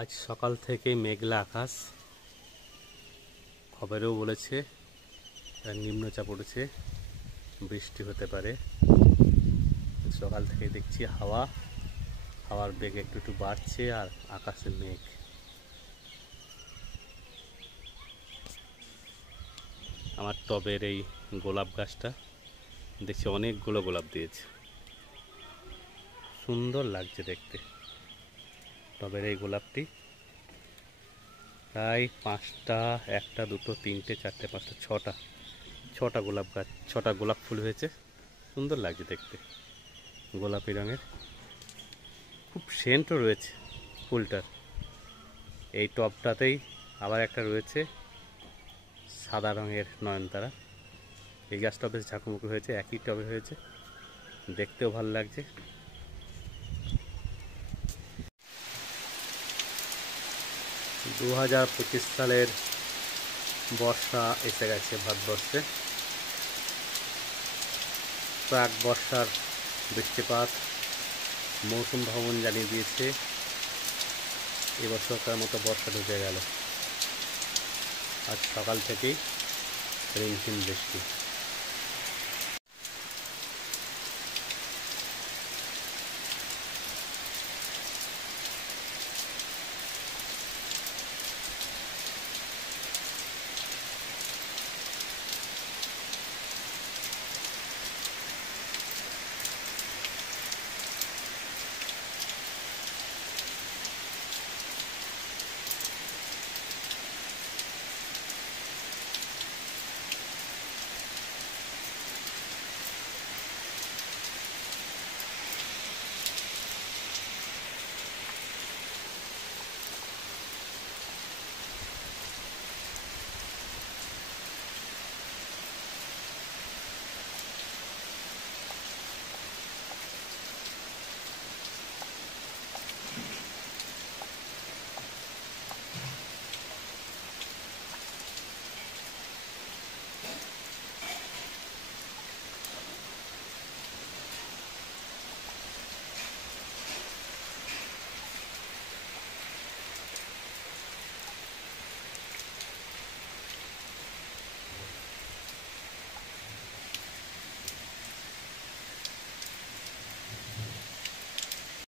আজ সকাল থেকে মেঘলা আকাশ, খবরেও বলেছে নিম্নচাপ উঠেছে, বৃষ্টি হতে পারে। সকাল থেকে দেখছি হাওয়ার বেগ একটু একটু বাড়ছে আর আকাশে মেঘ। আমার টবের এই গোলাপ গাছটা দেখছি অনেকগুলো গোলাপ দিয়েছে, সুন্দর লাগছে দেখতে। টবের এই গোলাপটি প্রায় 5টা, 1টা 2টো 3টে 4টে 5টা 6টা গোলাপ গাছ, 6টা গোলাপ ফুল হয়েছে। সুন্দর লাগছে দেখতে, গোলাপি রঙের, খুব সেন্টও রয়েছে ফুলটার। এই টবটাতেই আবার একটা রয়েছে সাদা রঙের নয়নতারা। এই গাছটা বেশ ঝাঁকুমুকু হয়েছে, একই টবে হয়েছে, দেখতেও ভালো লাগছে। 2025 সালের বর্ষা এসে গেছে ভারতবর্ষে। প্রাক বর্ষার বৃষ্টিপাত মৌসুম ভবন জানিয়ে দিয়েছে এবছরকার মতো বর্ষা ঢুকে গেল। আজ সকাল থেকেই রিমঝিম বৃষ্টি।